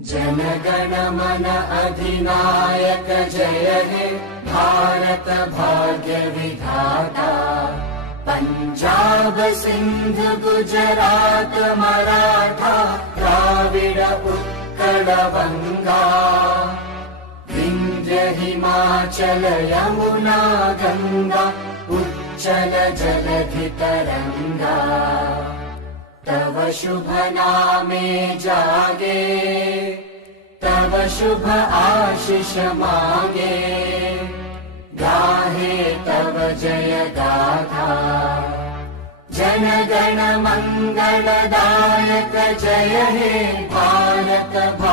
जनगण मन अधिनायक जय हे भारत भाग्य विधाता। पंजाब सिंध गुजरात मराठा द्राविड उत्कल बंगा। विंध्य हिमाचल यमुना गंगा उच्चल जलधि तरंगा। तव शुभ नामे जागे तव शुभ आशीष मांगे। गाहे तव जय गाथा जनगण मंगलदायक जय हे भारत भाग्य